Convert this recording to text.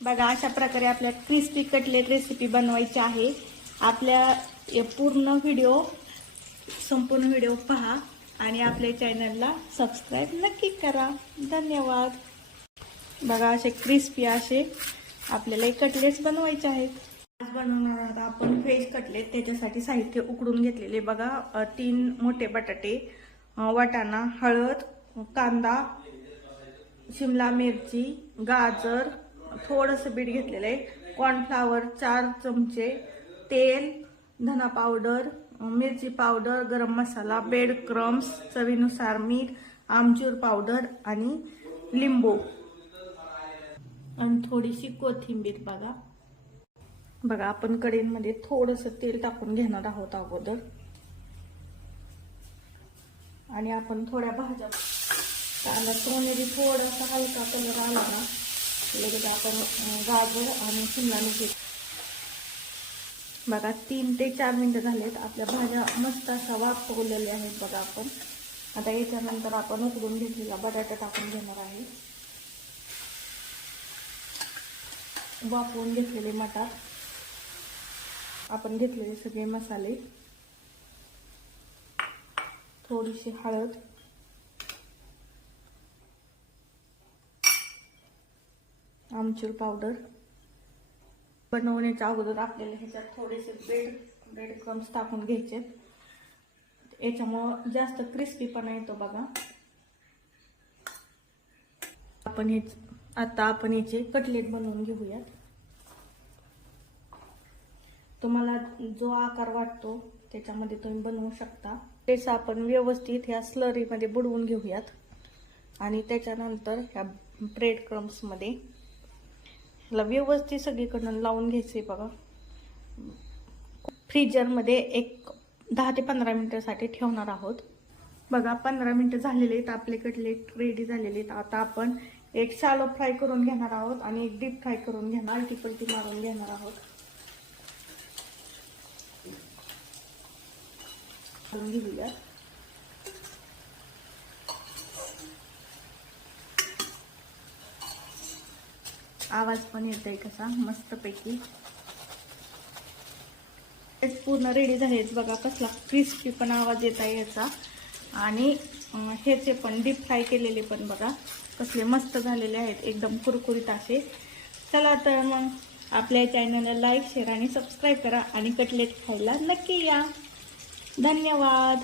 बघा अशा प्रकारे आपल्या क्रिस्पी कटलेट रेसिपी बनवायची आहे। आपल्या पूर्ण व्हिडिओ संपूर्ण व्हिडिओ पहा आणि आपल्या चॅनलला सबस्क्राइब नक्की करा। धन्यवाद। बघा असे क्रिस्पी असे आपल्याला कटलेट्स बनवायचे आहेत। आज बनवणार आहोत आपण व्हेज कटलेट। त्याच्यासाठी साहित्य उकडून घेतलेले बघा 3 मोठे बटाटे, वाटाणा, हळद, कांदा, शिमला मिरची, गाजर, थोडंसं बीट घेतलेलं आहे, कॉर्नफ्लावर 4 चमचे, तेल, धना पावडर, मिरची पावडर, गरम मसाला, ब्रेड क्रम्स, चवीनुसार मीठ, आमचूर पावडर आणि लिंबू आणि थोडीशी कोथिंबीर। बघा आपण कढईमध्ये थोडंसं तेल टाकून घेणार आहोत अगोदर आणि आपण थोड्या भाज्या त्याला सोनेरी थोडासा हलका कलर आला ना लगेच आपण गाजर आणि शिमला मिरची। बघा 3 ते 4 मिनिटं झालेत। आपल्या भाज्या मस्त अशा वाफवलेल्या आहेत। बघा आपण आता याच्यानंतर आपण उकडून घेतलेला बटाटा टाकून घेणार आहे। वाफवून घेतलेले मटार, आपण घेतलेले सगळे मसाले, थोडीशी हळद, आमचूर पावडर। बनवण्याच्या अगोदर आपल्याला ह्याच्यात थोडेसे ब्रेड क्रम्स टाकून घ्यायचे, याच्यामुळे जास्त क्रिस्पीपणा येतो। बघा आता आपण याचे कटलेट बनवून घेऊयात। तुम्हाला जो आकार वाटतो त्याच्यामध्ये तुम्ही बनवू शकता। तेच आपण व्यवस्थित ह्या स्लरीमध्ये बुडवून घेऊयात आणि त्याच्यानंतर ह्या ब्रेड क्रम्स मध्ये ह्याला व्यवस्थित सगळीकडून लावून घ्यायचे। बघा फ्रीजर मध्ये एक 10 ते 15 मिनिटांसाठी ठेवणार आहोत। बघा 15 मिनिटं झालेले आहेत, आपले कटलेट रेडी झालेले आहेत। आता आपण एक शॅलो फ्राय करून घेणार आहोत आणि एक डीप फ्राय करून घेणार, आलटी-पलटी मारून घेणार आहोत। घेऊया आवाज पण येतोय कसा मस्तपैकी। पूर्ण रेडी झालेत। बघा कसला क्रिस्पी पण आवाज येत आहे याचा आणि ह्याचे पण डीप फ्राय केलेले पण बघा कसले मस्त झालेले आहेत, एकदम कुरकुरीत असे। चला तर मग आपल्या चॅनलला लाईक, शेअर आणि सबस्क्राईब करा आणि कटलेट खायला नक्की या। धन्यवाद।